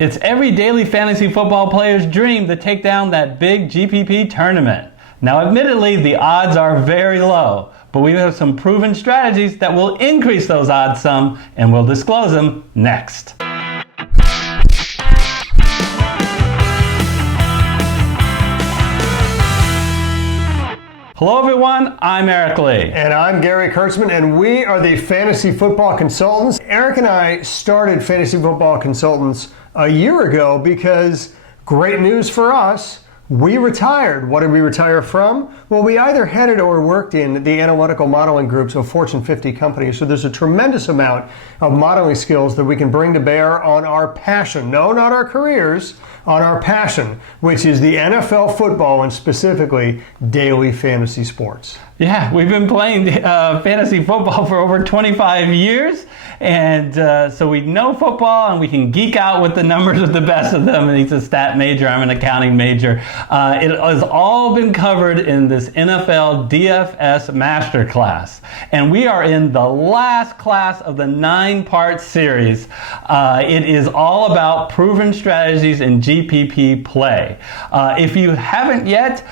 It's every daily fantasy football player's dream to take down that big GPP tournament. Now, admittedly, the odds are very low, but we have some proven strategies that will increase those odds some, and we'll disclose them next. Hello everyone, I'm Eric Lee. And I'm Gary Kurtzman, and we are the Fantasy Football Consultants. Eric and I started Fantasy Football Consultants a year ago because, great news for us, we retired. What did we retire from? Well, we either headed or worked in the analytical modeling groups of Fortune 50 companies. So there's a tremendous amount of modeling skills that we can bring to bear on our passion. No, not our careers, on our passion, which is the NFL football and specifically daily fantasy sports. Yeah, we've been playing fantasy football for over 25 years, and so we know football and we can geek out with the numbers with the best of them. And he's a stat major, I'm an accounting major. It has all been covered in this NFL DFS Masterclass, and we are in the last class of the 9-part series. It is all about proven strategies in GPP play. If you haven't yet,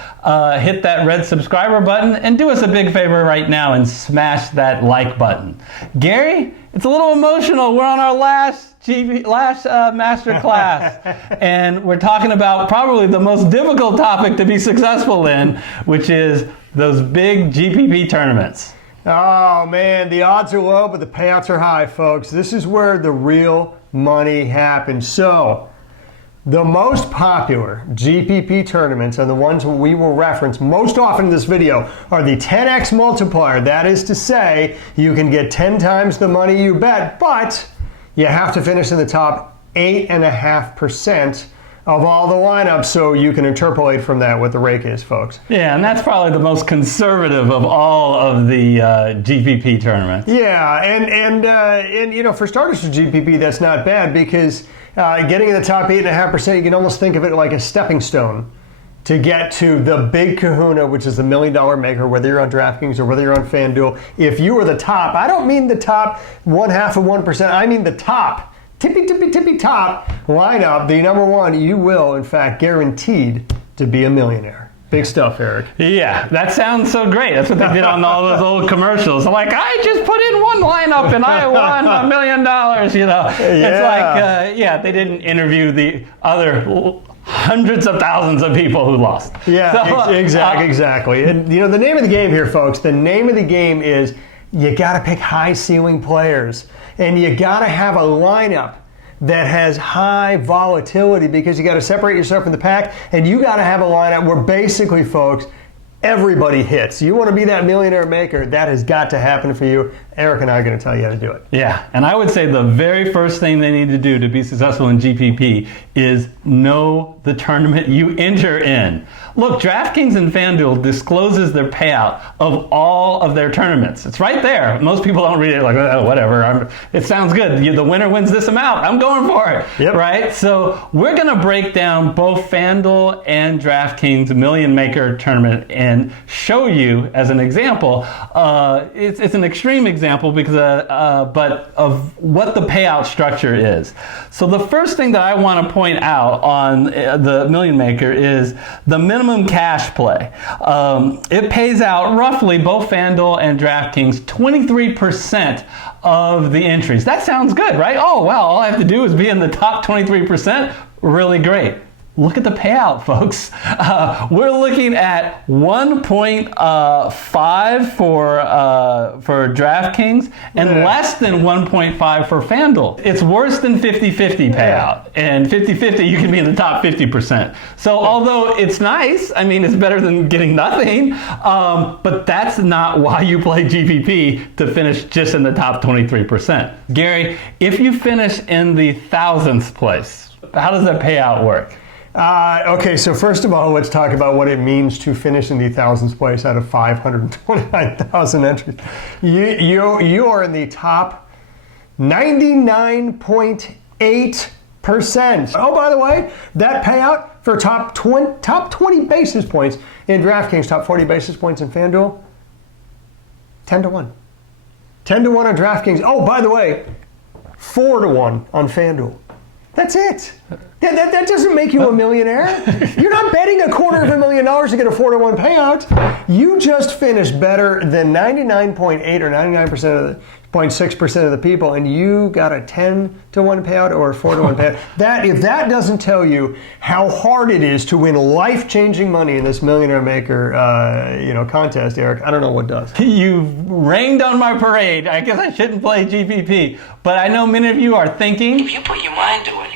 hit that red subscriber button and do us a big favor right now and smash that like button. Gary, it's a little emotional. We're on our last master class, and we're talking about probably the most difficult topic to be successful in, which is those big GPP tournaments. Oh man, the odds are low, but the payouts are high, folks. This is where the real money happens. So, the most popular GPP tournaments, and the ones we will reference most often in this video, are the 10x multiplier. That is to say, you can get 10 times the money you bet, but you have to finish in the top 8.5% of all the lineups, so you can interpolate from that what the rake is, folks. Yeah, and that's probably the most conservative of all of the GPP tournaments. Yeah, and you know, for starters for GPP, that's not bad because getting in the top 8.5%, you can almost think of it like a stepping stone to get to the big kahuna, which is the $1 million maker, whether you're on DraftKings or whether you're on FanDuel. If you are the top, I don't mean the top 0.5%, I mean the top, tippy top lineup, the number one, you will, in fact, guaranteed to be a millionaire. Big stuff, Eric. Yeah, that sounds so great. That's what they did on all those old commercials. I'm like, I just put in one lineup and I won $1 million, you know. Yeah. It's like, they didn't interview the other hundreds of thousands of people who lost. Yeah, so, exactly. And you know, the name of the game here, folks, the name of the game is you got to pick high ceiling players, and you got to have a lineup that has high volatility because you got to separate yourself from the pack, and you got to have a lineup where basically, folks, everybody hits. You want to be that millionaire maker, that has got to happen for you. Eric and I are going to tell you how to do it. Yeah, and I would say the very first thing they need to do to be successful in GPP is know the tournament you enter in. Look, DraftKings and FanDuel discloses their payout of all of their tournaments. It's right there. Most people don't read it like, oh, whatever. It sounds good. The winner wins this amount. I'm going for it. Yep. Right? So we're going to break down both FanDuel and DraftKings Million Maker tournament and show you as an example. It's an extreme example because, but of what the payout structure is. So the first thing that I want to point out on the Million Maker is the minimum cash play. It pays out roughly, both FanDuel and DraftKings, 23% of the entries. That sounds good, right? Oh, wow, all I have to do is be in the top 23%. Really great. Look at the payout, folks. We're looking at 1.5 for DraftKings and less than 1.5 for FanDuel. It's worse than 50-50 payout. And 50-50, you can be in the top 50%. So although it's nice, I mean, it's better than getting nothing, but that's not why you play GPP, to finish just in the top 23%. Gary, if you finish in the 1,000th place, how does that payout work? Okay, so first of all, let's talk about what it means to finish in the 1,000th place out of 529,000 entries. You are in the top 99.8%. Oh, by the way, that payout for top 20 basis points in DraftKings, top 40 basis points in FanDuel, 10 to 1. 10 to 1 on DraftKings. Oh, by the way, 4 to 1 on FanDuel. That's it. That doesn't make you a millionaire. You're not betting $250,000 to get a 4-to-1 payout. You just finished better than 99.8 or 99% of the 0.6% of the people, and you got a 10-to-1 payout or a 4-to-1 payout. If that doesn't tell you how hard it is to win life-changing money in this Millionaire Maker contest, Eric, I don't know what does. You've rained on my parade. I guess I shouldn't play GPP, but I know many of you are thinking, if you put your mind to it,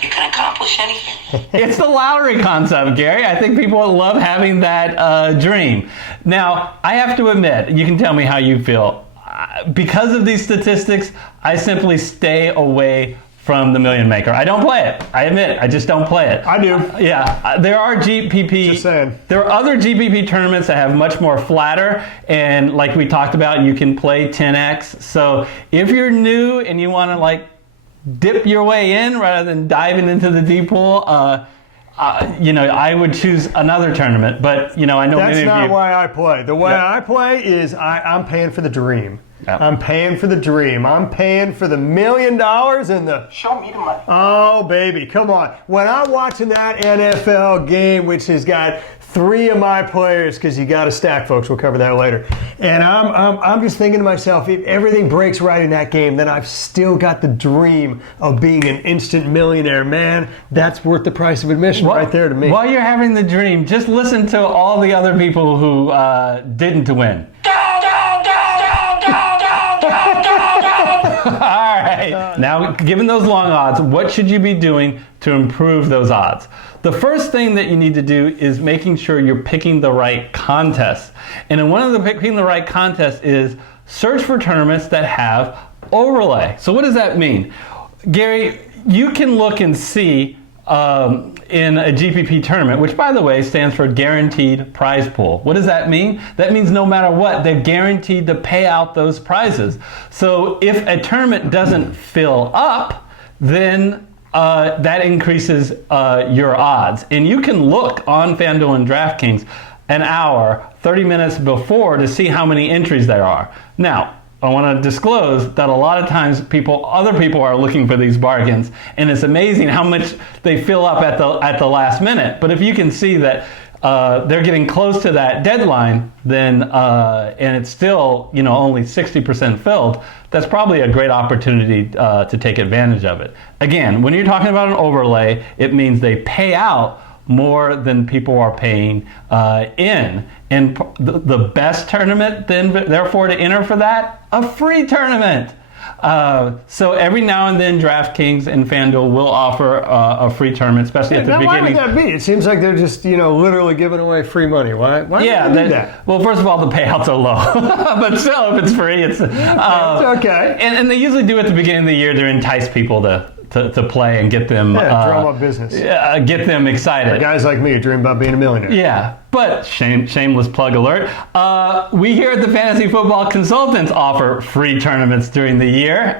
you can accomplish anything. it's the lottery concept, Gary. I think people love having that dream. Now, I have to admit, you can tell me how you feel. Because of these statistics, I simply stay away from the Million Maker. I don't play it. I admit, I just don't play it. I do. There are GPP. Just saying. There are other GPP tournaments that have much more flatter, and like we talked about, you can play 10x. So if you're new and you want to dip your way in rather than diving into the deep pool, I would choose another tournament. But I know that's many of you. not why I play. The way I play is I'm paying for the dream. Yep. I'm paying for the dream. I'm paying for the $1 million and the. Show me the money. Oh, baby, come on. When I'm watching that NFL game, which has got 3 of my players, because you got to stack, folks. We'll cover that later. And I'm just thinking to myself, if everything breaks right in that game, then I've still got the dream of being an instant millionaire. Man, that's worth the price of admission right there to me. While you're having the dream, just listen to all the other people who didn't win. All right. Now, given those long odds, what should you be doing to improve those odds? The first thing that you need to do is making sure you're picking the right contests. And in one of the picking the right contests is search for tournaments that have overlay. So what does that mean? Gary, you can look and see in a GPP tournament, which by the way stands for Guaranteed Prize Pool. What does that mean? That means no matter what, they're guaranteed to pay out those prizes. So if a tournament doesn't fill up, then that increases your odds. And you can look on FanDuel and DraftKings an hour, 30 minutes before to see how many entries there are. Now, I want to disclose that a lot of times other people are looking for these bargains, and it's amazing how much they fill up at the last minute. But if you can see that they're getting close to that deadline, then and it's still only 60% filled, that's probably a great opportunity to take advantage of it. Again, when you're talking about an overlay, it means they pay out more than people are paying in. And the best tournament, then, therefore, to enter for that, a free tournament. So every now and then, DraftKings and FanDuel will offer a free tournament, especially at the beginning. Why would that be? It seems like they're just, literally giving away free money. Why would they do that? Well, first of all, the payouts are low. But still, if it's free, it's okay. And they usually do at the beginning of the year to entice people to play and get them drum up business. Get them excited. Guys like me who dream about being a millionaire. Yeah, but shameless plug alert. We here at the Fantasy Football Consultants offer free tournaments during the year.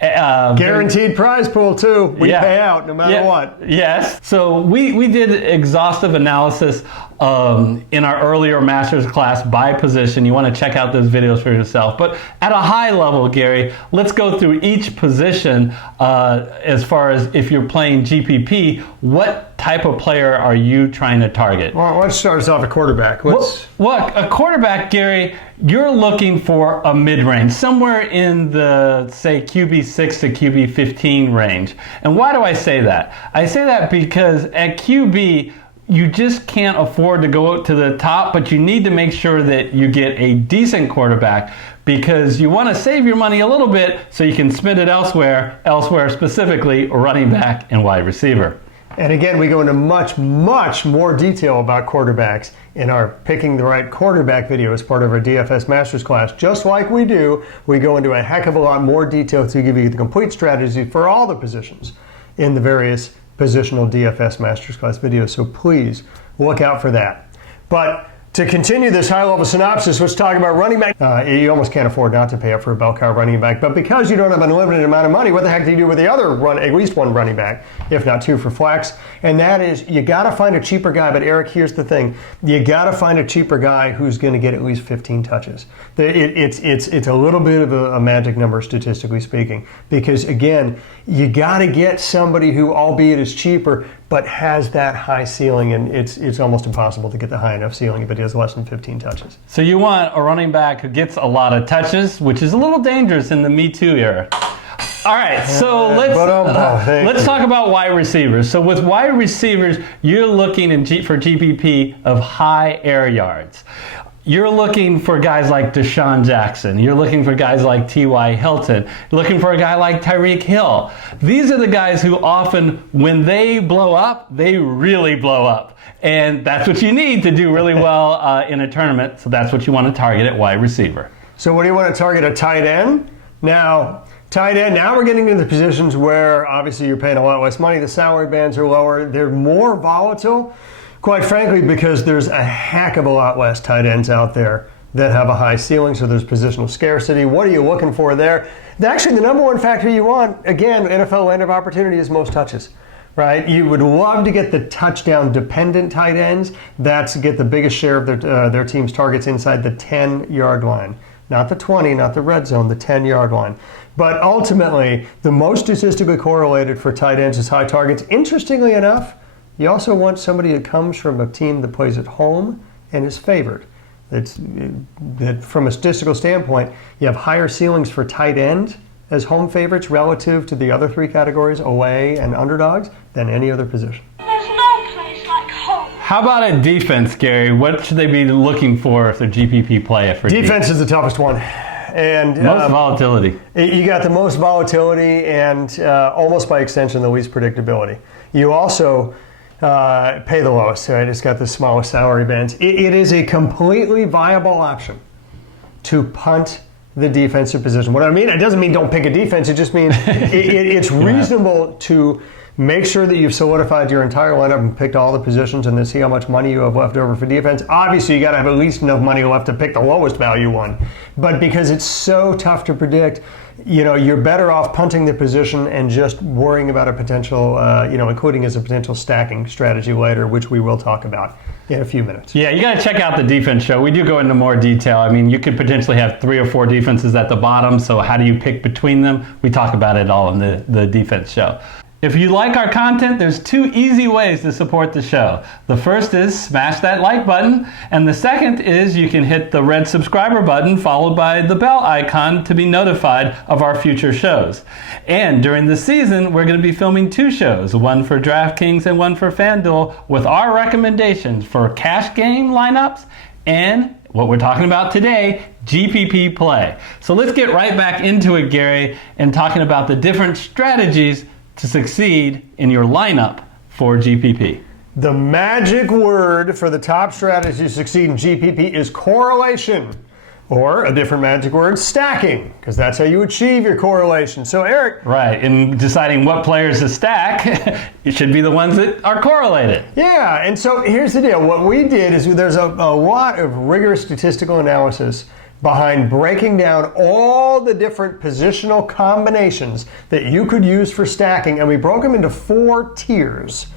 Guaranteed prize pool too. We pay out no matter what. Yes. So we did exhaustive analysis in our earlier master's class by position. You want to check out those videos for yourself. But at a high level, Gary, let's go through each position as far as if you're playing GPP, what type of player are you trying to target? Well, let's start us off at quarterback. A quarterback, Gary, you're looking for a mid-range, somewhere in the, say, QB6 to QB15 range. And why do I say that? I say that because at QB, you just can't afford to go to the top, but you need to make sure that you get a decent quarterback because you want to save your money a little bit so you can spend it elsewhere specifically running back and wide receiver. And again, we go into much, much more detail about quarterbacks in our Picking the Right Quarterback video as part of our DFS Masters class. Just like we do, we go into a heck of a lot more detail to give you the complete strategy for all the positions in the various positional DFS Masters class videos. So please look out for that. But To continue this high-level synopsis, let's talk about running back. You almost can't afford not to pay up for a bell cow running back, but because you don't have an unlimited amount of money, what the heck do you do with the other at least one running back, if not two for flex? And that is, you got to find a cheaper guy. But Eric, here's the thing: you got to find a cheaper guy who's going to get at least 15 touches. It's a little bit of a magic number, statistically speaking, because again, you got to get somebody who, albeit is cheaper, but has that high ceiling, and it's almost impossible to get the high enough ceiling if it has less than 15 touches. So you want a running back who gets a lot of touches, which is a little dangerous in the Me Too era. All right, so let's talk about wide receivers. So with wide receivers, you're looking for GPP of high air yards. You're looking for guys like Deshaun Jackson. You're looking for guys like T.Y. Hilton. You're looking for a guy like Tyreek Hill. These are the guys who often, when they blow up, they really blow up. And that's what you need to do really well in a tournament. So that's what you want to target at wide receiver. So what do you want to target? A tight end? Now we're getting into the positions where obviously you're paying a lot less money. The salary bands are lower. They're more volatile. Quite frankly, because there's a heck of a lot less tight ends out there that have a high ceiling, so there's positional scarcity. What are you looking for there? Actually, the number one factor you want, again, NFL land of opportunity, is most touches, right? You would love to get the touchdown-dependent tight ends. That's get the biggest share of their team's targets inside the 10-yard line. Not the 20, not the red zone, the 10-yard line. But ultimately, the most statistically correlated for tight ends is high targets. Interestingly enough, you also want somebody that comes from a team that plays at home and is favored. That from a statistical standpoint, you have higher ceilings for tight end as home favorites relative to the other three categories, away and underdogs, than any other position. There's no place like home. How about a defense, Gary? What should they be looking for if they're GPP play? For defense is the toughest one. And most volatility. You got the most volatility and almost by extension the least predictability. You also pay the lowest, right? It's got the smallest salary bands. It is a completely viable option to punt the defensive position. What I mean, it doesn't mean don't pick a defense. It just means it's reasonable to make sure that you've solidified your entire lineup and picked all the positions and then see how much money you have left over for defense. Obviously, you got to have at least enough money left to pick the lowest value one. But because it's so tough to predict, you're better off punting the position and just worrying about a potential, including as a potential stacking strategy later, which we will talk about in a few minutes. Yeah, you got to check out the defense show. We do go into more detail. I mean, you could potentially have 3 or 4 defenses at the bottom, so how do you pick between them? We talk about it all in the defense show. If you like our content, there's 2 easy ways to support the show. The first is smash that like button, and the second is you can hit the red subscriber button followed by the bell icon to be notified of our future shows. And during the season, we're going to be filming 2 shows, one for DraftKings and one for FanDuel, with our recommendations for cash game lineups and what we're talking about today, GPP play. So let's get right back into it, Gary, and talking about the different strategies to succeed in your lineup for GPP. The magic word for the top strategy to succeed in GPP is correlation, or a different magic word, stacking, because that's how you achieve your correlation. So Eric. Right, in deciding what players to stack, it should be the ones that are correlated. Yeah, and so here's the deal. What we did is there's a lot of rigorous statistical analysis behind breaking down all the different positional combinations that you could use for stacking, and we broke them into 4 tiers.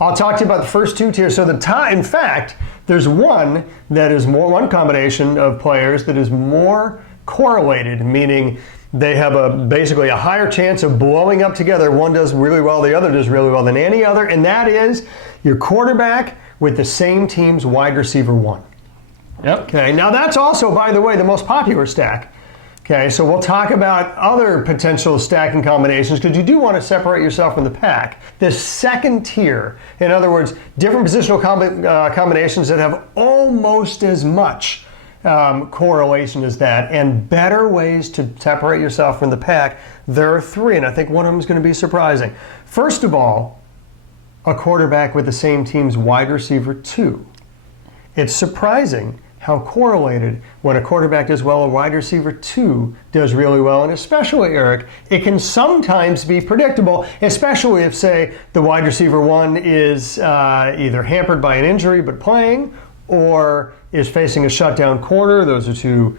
I'll talk to you about the first 2 tiers. So in fact, there's one combination of players that is more correlated, meaning they have basically a higher chance of blowing up together. One does really well, the other does really well than any other, and that is your quarterback with the same team's wide receiver 1. Yep. Okay, now that's also, by the way, the most popular stack. Okay, so we'll talk about other potential stacking combinations because you do want to separate yourself from the pack. The second tier, in other words, different positional combinations that have almost as much correlation as that and better ways to separate yourself from the pack, there are 3, and I think one of them is going to be surprising. First of all, a quarterback with the same team's wide receiver 2. It's surprising how correlated when a quarterback does well, a wide receiver 2 does really well. And especially, Eric, it can sometimes be predictable, especially if, say, the wide receiver 1 is either hampered by an injury but playing, or is facing a shutdown corner. Those are two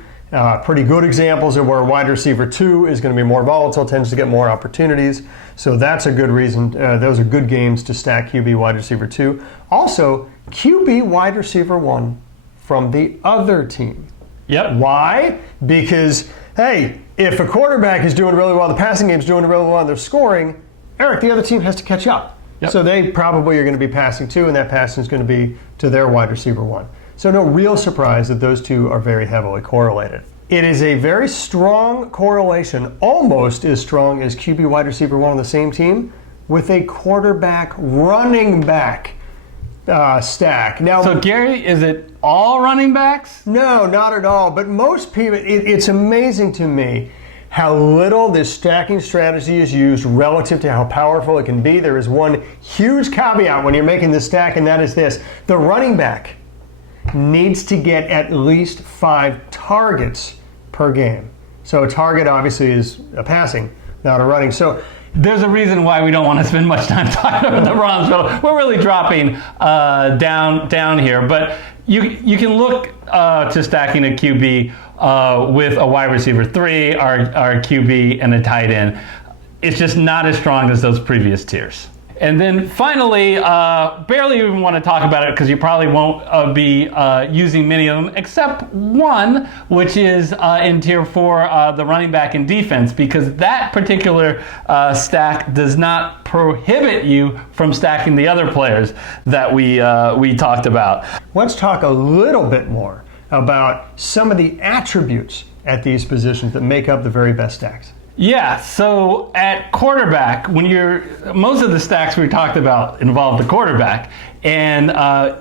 pretty good examples of where wide receiver 2 is going to be more volatile, tends to get more opportunities. So that's a good reason. Those are good games to stack QB wide receiver 2. Also, QB wide receiver 1 from the other team. Yep. Why? Because, hey, if a quarterback is doing really well, the passing game's doing really well, and they're scoring, Eric, the other team has to catch up. Yep. So they probably are going to be passing too, and that passing is going to be to their wide receiver 1. So no real surprise that those two are very heavily correlated. It is a very strong correlation, almost as strong as QB wide receiver 1 on the same team, with a quarterback running back stack. Now, So Gary, is it all running backs? no, not at all. But most people, it's amazing to me how little this stacking strategy is used relative to how powerful it can be. There is one huge caveat when you're making this stack, and that is this. The running back needs to get at least 5 targets per game. So a target obviously is a passing, not a running. So There's a reason why we don't want to spend much time talking about the Browns. We're really dropping down here, but you can look to stacking a QB with a wide receiver 3, our QB, and a tight end. It's just not as strong as those previous tiers. And then finally, barely even want to talk about it because you probably won't be using many of them, except one, which is in tier 4, the running back and defense, because that particular stack does not prohibit you from stacking the other players that we talked about. let's talk a little bit more about some of the attributes at these positions that make up the very best stacks. Yeah, so at quarterback, most of the stacks we talked about involve the quarterback, and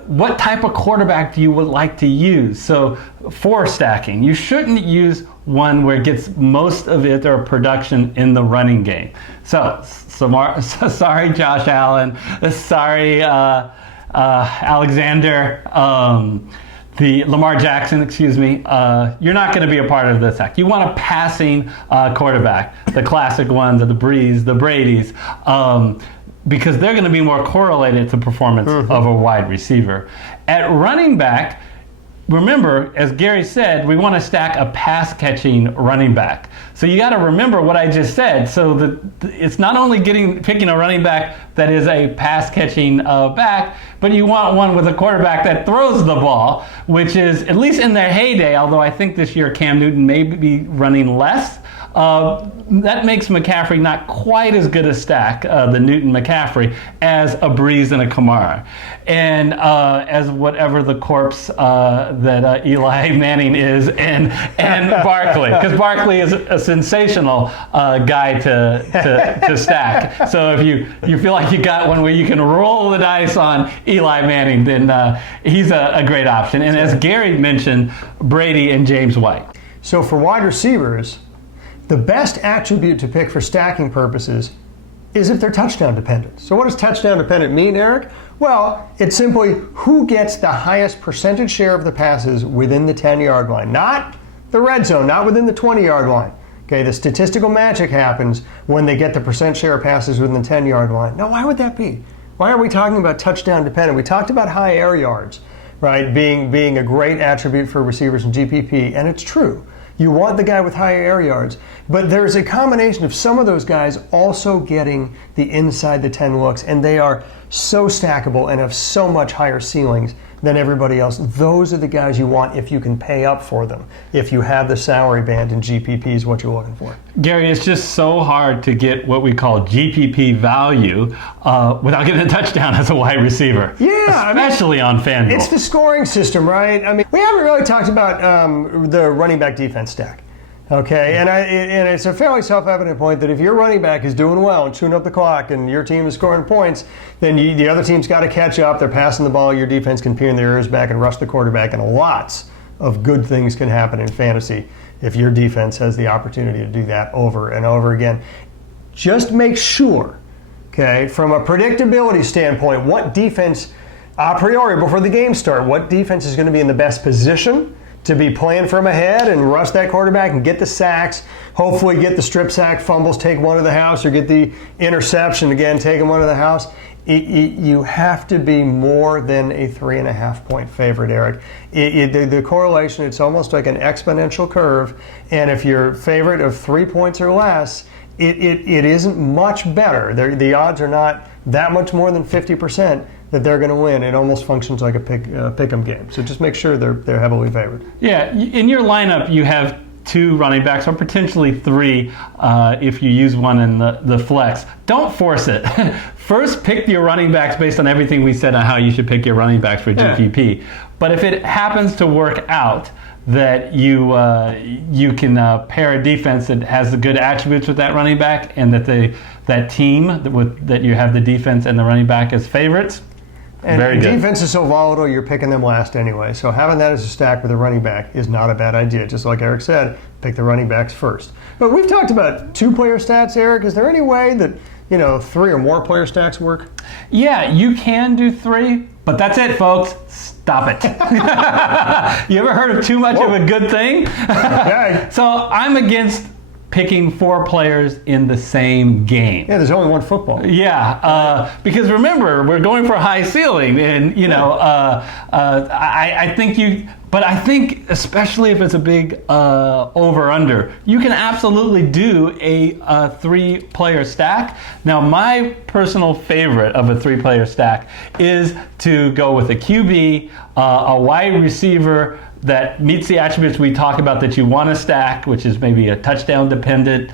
what type of quarterback do you would like to use? So for stacking, you shouldn't use one where it gets most of their production in the running game. So sorry, Josh Allen. Sorry, Alexander. The Lamar Jackson, excuse me, you're not going to be a part of this act. You want a passing quarterback, the classic ones, the Brees, the Bradys, because they're going to be more correlated to performance of a wide receiver. At running back, remember, as Gary said, we want to stack a pass-catching running back. So you got to remember what I just said. So it's not only picking a running back that is a pass-catching back, but you want one with a quarterback that throws the ball, which is, at least in their heyday, although I think this year Cam Newton may be running less, that makes McCaffrey not quite as good a stack, the Newton-McCaffrey, as a Brees and a Kamara. And as whatever the corpse that Eli Manning is and Barkley, because Barkley is a sensational guy to stack. So if you feel like you got one where you can roll the dice on Eli Manning, then he's a great option. And as Gary mentioned, Brady and James White. So for wide receivers, the best attribute to pick for stacking purposes is if they're touchdown dependent. So what does touchdown dependent mean, Eric? Well, it's simply who gets the highest percentage share of the passes within the 10-yard line, not the red zone, not within the 20-yard line. Okay, the statistical magic happens when they get the percent share of passes within the 10-yard line. Now, why would that be? Why are we talking about touchdown dependent? We talked about high air yards, right, being a great attribute for receivers in GPP, and it's true. You want the guy with higher air yards, but there's a combination of some of those guys also getting the inside the 10 looks, and they are so stackable and have so much higher ceilings than everybody else. Those are the guys you want if you can pay up for them. If you have the salary band in GPP is what you're looking for. Gary, it's just so hard to get what we call GPP value without getting a touchdown as a wide receiver. Yeah, especially on FanDuel. It's the scoring system, right? I mean, we haven't really talked about the running back defense stack. Okay, and it's a fairly self-evident point that if your running back is doing well and chewing up the clock and your team is scoring points, then the other team's got to catch up. They're passing the ball. Your defense can pin their ears back and rush the quarterback, and lots of good things can happen in fantasy if your defense has the opportunity to do that over and over again. Just make sure, okay, from a predictability standpoint, what defense, a priori, before the game start, what defense is going to be in the best position to be playing from ahead and rush that quarterback and get the sacks, hopefully get the strip sack, fumbles, take one to the house, or get the interception, again, taking one to the house. you have to be more than a 3.5-point favorite, Eric. The correlation, it's almost like an exponential curve, and if you're favorite of 3 points or less, it isn't much better. The odds are not that much more than 50% that they're going to win. It almost functions like a pick'em game. So just make sure they're heavily favored. Yeah, in your lineup you have 2 running backs, or potentially 3 if you use one in the flex. Don't force it. First, pick your running backs based on everything we said on how you should pick your running backs for GPP. But if it happens to work out that you can pair a defense that has the good attributes with that running back, and that team that you have the defense and the running back as favorites, and very good. Defense is so volatile, you're picking them last anyway. So having that as a stack with a running back is not a bad idea. Just like Eric said, pick the running backs first. But we've talked about 2-player stats, Eric. Is there any way that 3 or more player stacks work? Yeah, you can do 3, but that's it, folks. Stop it. You ever heard of too much of a good thing? Okay. So I'm against picking 4 players in the same game. Yeah, there's only one football. Yeah, because remember, we're going for a high ceiling, and I think but I think especially if it's a big over/under, you can absolutely do a 3-player stack. Now, my personal favorite of a 3-player stack is to go with a QB, a wide receiver that meets the attributes we talk about that you want to stack, which is maybe a touchdown-dependent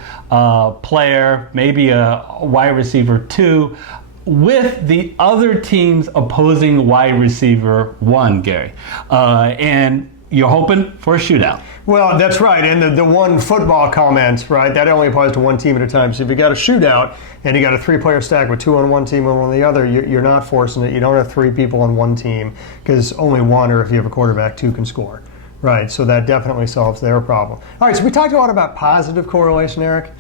player, maybe a wide receiver 2, with the other team's opposing wide receiver 1, Gary. And you're hoping for a shootout. Well, that's right. And the one football comment, right, that only applies to one team at a time. So if you got a shootout and you got a 3-player stack with 2 on one team and 1 on the other, you're not forcing it. You don't have 3 people on one team because only 1, or if you have a quarterback, 2 can score. Right, so that definitely solves their problem. All right, so we talked a lot about positive correlation, Eric.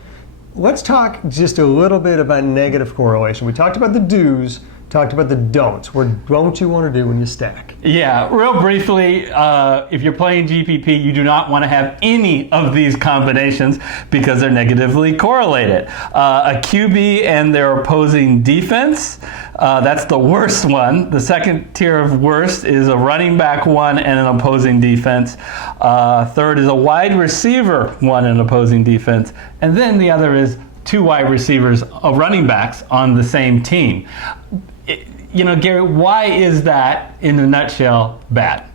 Let's talk just a little bit about negative correlation. We talked about the do's, talked about the don'ts. What don't you want to do when you stack? Yeah, real briefly, if you're playing GPP, you do not want to have any of these combinations because they're negatively correlated. A QB and their opposing defense, that's the worst one. The second tier of worst is a running back 1 and an opposing defense. Third is a wide receiver 1 and an opposing defense. And then the other is 2 wide receivers of running backs on the same team. Gary, why is that, in a nutshell, bad?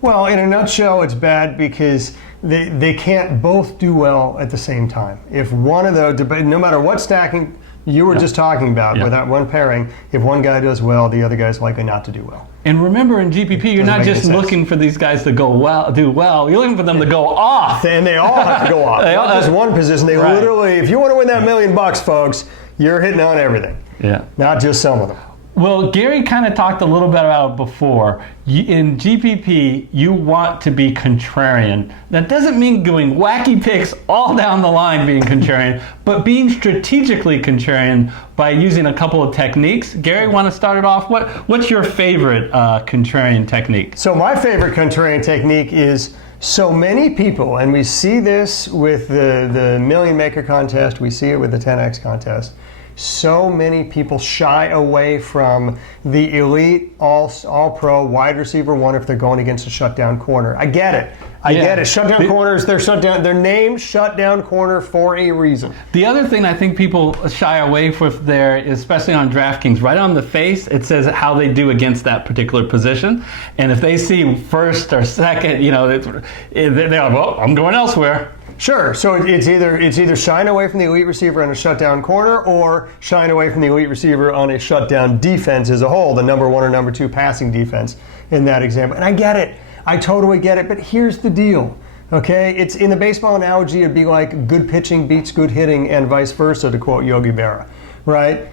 Well, in a nutshell, it's bad because they can't both do well at the same time. If one of those, no matter what stacking you were just talking about, with that one pairing, if one guy does well, the other guy's likely not to do well. And remember, in GPP, you're not just looking for these guys to do well. You're looking for them to go off. And they all have to go off. Not just one position. They literally, if you want to win that $1 million, folks, you're hitting on everything. Yeah. Not just some of them. Well, Gary kind of talked a little bit about it before. In GPP, you want to be contrarian. That doesn't mean doing wacky picks all down the line being contrarian, but being strategically contrarian by using a couple of techniques. Gary, want to start it off? What's your favorite contrarian technique? So my favorite contrarian technique is so many people, and we see this with the Million Maker contest, we see it with the 10X contest. So many people shy away from the elite all-pro wide receiver 1 if they're going against a shutdown corner. I get it. I get it. Shutdown corners, they're named shutdown corner for a reason. The other thing I think people shy away with there, especially on DraftKings, right on the face, it says how they do against that particular position. And if they see first or second, they're like, well, I'm going elsewhere. Sure. So it's either shying away from the elite receiver on a shutdown corner or shying away from the elite receiver on a shutdown defense as a whole, the number 1 or number 2 passing defense in that example. And I get it. I totally get it. But here's the deal. Okay? It's in the baseball analogy, it'd be like good pitching beats good hitting and vice versa, to quote Yogi Berra. Right?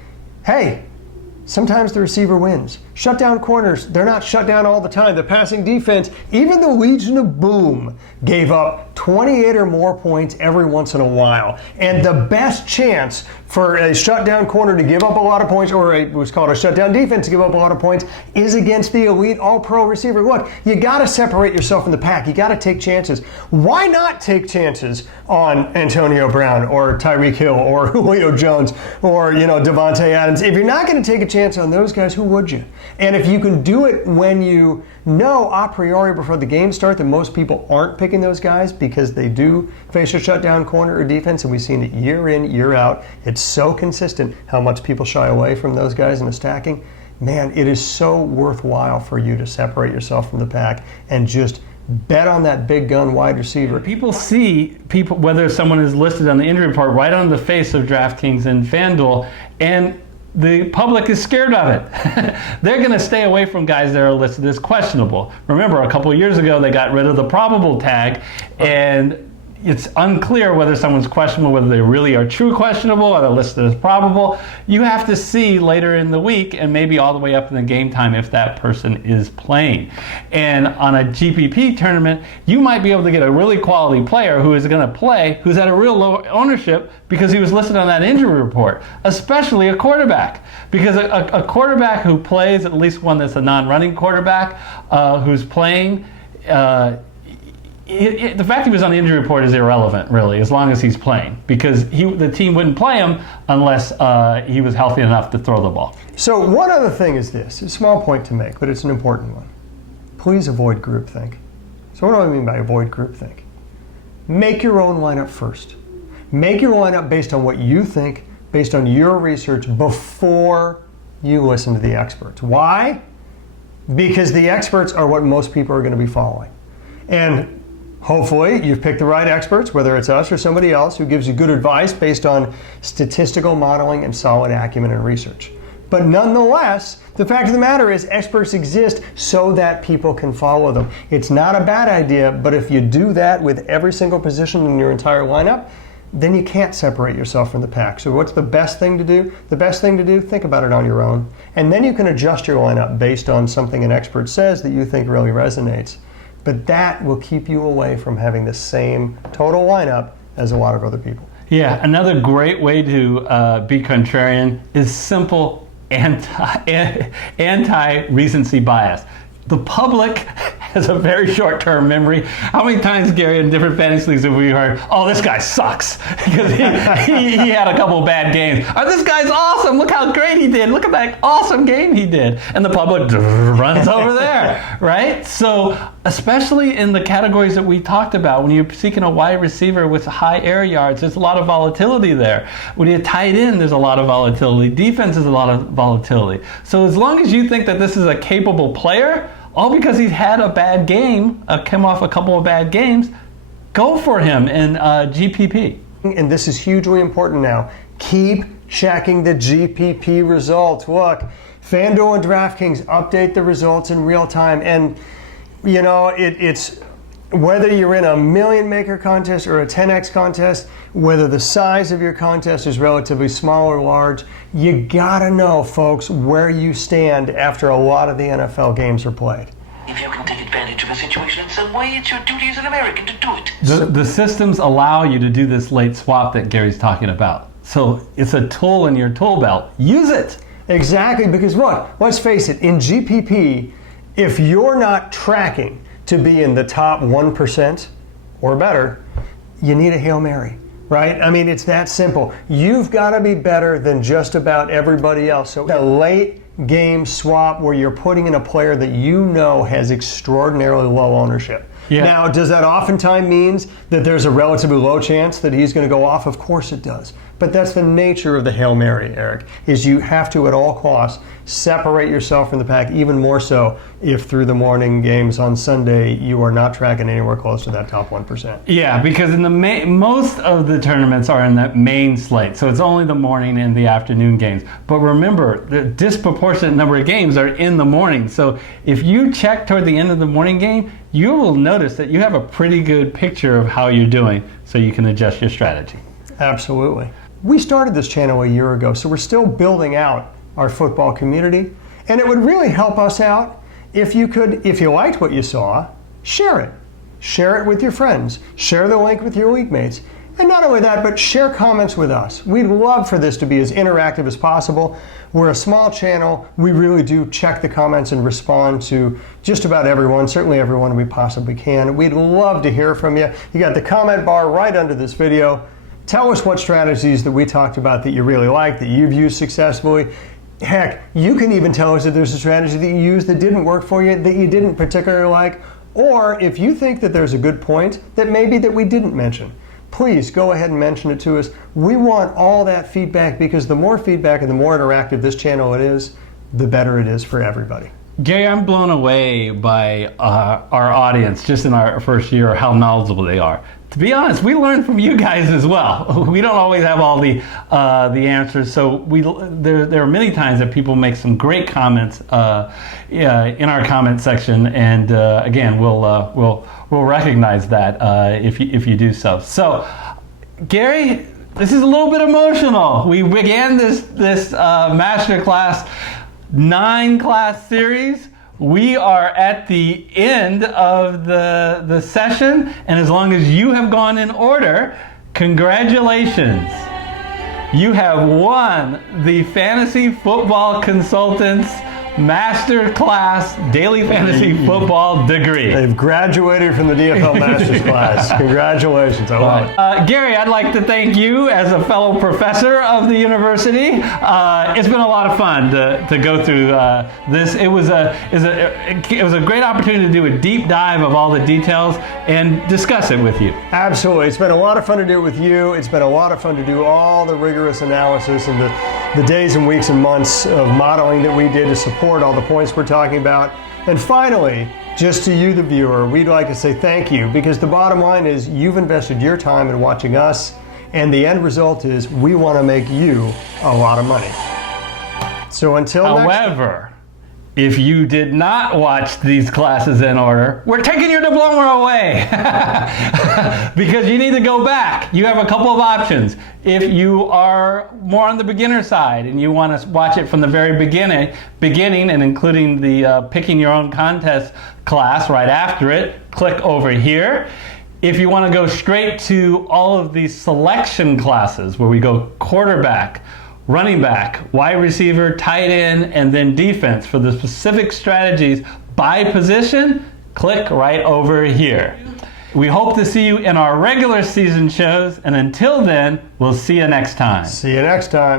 Hey, sometimes the receiver wins. Shutdown corners, they're not shut down all the time. The passing defense, even the Legion of Boom gave up 28 or more points every once in a while. And the best chance for a shutdown corner to give up a lot of points, or what's called a shutdown defense to give up a lot of points, is against the elite all-pro receiver. Look, you got to separate yourself from the pack. You got to take chances. Why not take chances on Antonio Brown or Tyreek Hill or Julio Jones or, Devontae Adams? If you're not going to take a chance on those guys, who would you? And if you can do it when you know a priori before the game starts that most people aren't picking those guys because they do face a shutdown corner or defense, and we've seen it year in, year out. It's so consistent how much people shy away from those guys in the stacking. Man, it is so worthwhile for you to separate yourself from the pack and just bet on that big gun wide receiver. People see whether someone is listed on the injury report right on the face of DraftKings and FanDuel, and the public is scared of it. They're going to stay away from guys that are listed as questionable. Remember, a couple of years ago, they got rid of the probable tag, and it's unclear whether someone's questionable, whether they really are true questionable or they're listed as probable. You have to see later in the week and maybe all the way up in the game time if that person is playing. And on a GPP tournament, you might be able to get a really quality player who is going to play, who's at a real low ownership because he was listed on that injury report, especially a quarterback. Because a quarterback who plays, at least one that's a non-running quarterback, who's playing, the fact he was on the injury report is irrelevant, really, as long as he's playing, because the team wouldn't play him unless he was healthy enough to throw the ball. So one other thing is this, a small point to make, but it's an important one. Please avoid groupthink. So what do I mean by avoid groupthink? Make your own lineup first. Make your lineup based on what you think, based on your research, before you listen to the experts. Why? Because the experts are what most people are going to be following. And hopefully you've picked the right experts, whether it's us or somebody else, who gives you good advice based on statistical modeling and solid acumen and research. But nonetheless, the fact of the matter is experts exist so that people can follow them. It's not a bad idea, but if you do that with every single position in your entire lineup, then you can't separate yourself from the pack. So what's the best thing to do? The best thing to do, think about it on your own. And then you can adjust your lineup based on something an expert says that you think really resonates. But that will keep you away from having the same total lineup as a lot of other people. Yeah, another great way to be contrarian is simple anti-recency bias. The public has a very short-term memory. How many times, Gary, in different fantasy leagues have we heard, oh, this guy sucks because he had a couple bad games. Oh, this guy's awesome. Look how great he did. Look at that awesome game he did. And the public runs over there, right? So especially in the categories that we talked about, when you're seeking a wide receiver with high air yards, there's a lot of volatility there. When you tight end, there's a lot of volatility. Defense is a lot of volatility. So as long as you think that this is a capable player, all because he's had a bad game, come off a couple of bad games, go for him in GPP. And this is hugely important now. Keep checking the GPP results. Look, FanDuel and DraftKings update the results in real time. And, it's whether you're in a million maker contest or a 10x contest, whether the size of your contest is relatively small or large, you gotta know, folks, where you stand after a lot of the NFL games are played. If you can take advantage of a situation in some way, it's your duty as an American to do it. The systems allow you to do this late swap that Gary's talking about. So it's a tool in your tool belt. Use it. Exactly, because look, let's face it, in GPP, if you're not tracking to be in the top 1% or better, you need a Hail Mary, right? I mean, it's that simple. You've got to be better than just about everybody else. So a late game swap where you're putting in a player that you know has extraordinarily low ownership. Yeah. Now, does that oftentimes means that there's a relatively low chance that he's going to go off? Of course it does. But that's the nature of the Hail Mary, Eric, is you have to at all costs separate yourself from the pack, even more so if through the morning games on Sunday you are not tracking anywhere close to that top 1%. Yeah, because in the most of the tournaments are in that main slate, so it's only the morning and the afternoon games. But remember, the disproportionate number of games are in the morning. So if you check toward the end of the morning game, you will notice that you have a pretty good picture of how you're doing, so you can adjust your strategy. Absolutely. We started this channel a year ago, so we're still building out our football community. And it would really help us out if you liked what you saw, share it. Share it with your friends. Share the link with your league mates. And not only that, but share comments with us. We'd love for this to be as interactive as possible. We're a small channel. We really do check the comments and respond to just about everyone, certainly everyone we possibly can. We'd love to hear from you. You got the comment bar right under this video. Tell us what strategies that we talked about that you really like, that you've used successfully. Heck, you can even tell us if there's a strategy that you used that didn't work for you, that you didn't particularly like, or if you think that there's a good point that maybe that we didn't mention. Please go ahead and mention it to us. We want all that feedback because the more feedback and the more interactive this channel it is, the better it is for everybody. Gary, I'm blown away by our audience just in our first year, how knowledgeable they are. To be honest, we learn from you guys as well. We don't always have all the answers, so there are many times that people make some great comments in our comment section, and again, we'll recognize that if you do so. So, Gary, this is a little bit emotional. We began this masterclass 9-class series. We are at the end of the session, and as long as you have gone in order, congratulations. You have won the Fantasy Football Consultants Master Class Daily Fantasy Football degree. They've graduated from the DFL Masters class. Congratulations. I love it. Gary, I'd like to thank you as a fellow professor of the university. It's been a lot of fun to go through this. It was a great opportunity to do a deep dive of all the details and discuss it with you. Absolutely. It's been a lot of fun to do it with you. It's been a lot of fun to do all the rigorous analysis and the days and weeks and months of modeling that we did to support all the points we're talking about. And finally, just to you, the viewer, we'd like to say thank you, because the bottom line is you've invested your time in watching us, and the end result is we want to make you a lot of money. So until However, if you did not watch these classes in order, we're taking your diploma away because you need to go back. You have a couple of options. If you are more on the beginner side and you want to watch it from the very beginning and including the picking your own contest class right after it, click over here. If you want to go straight to all of these selection classes where we go quarterback, running back, wide receiver, tight end, and then defense for the specific strategies by position, click right over here. We hope to see you in our regular season shows, and until then, we'll see you next time. See you next time.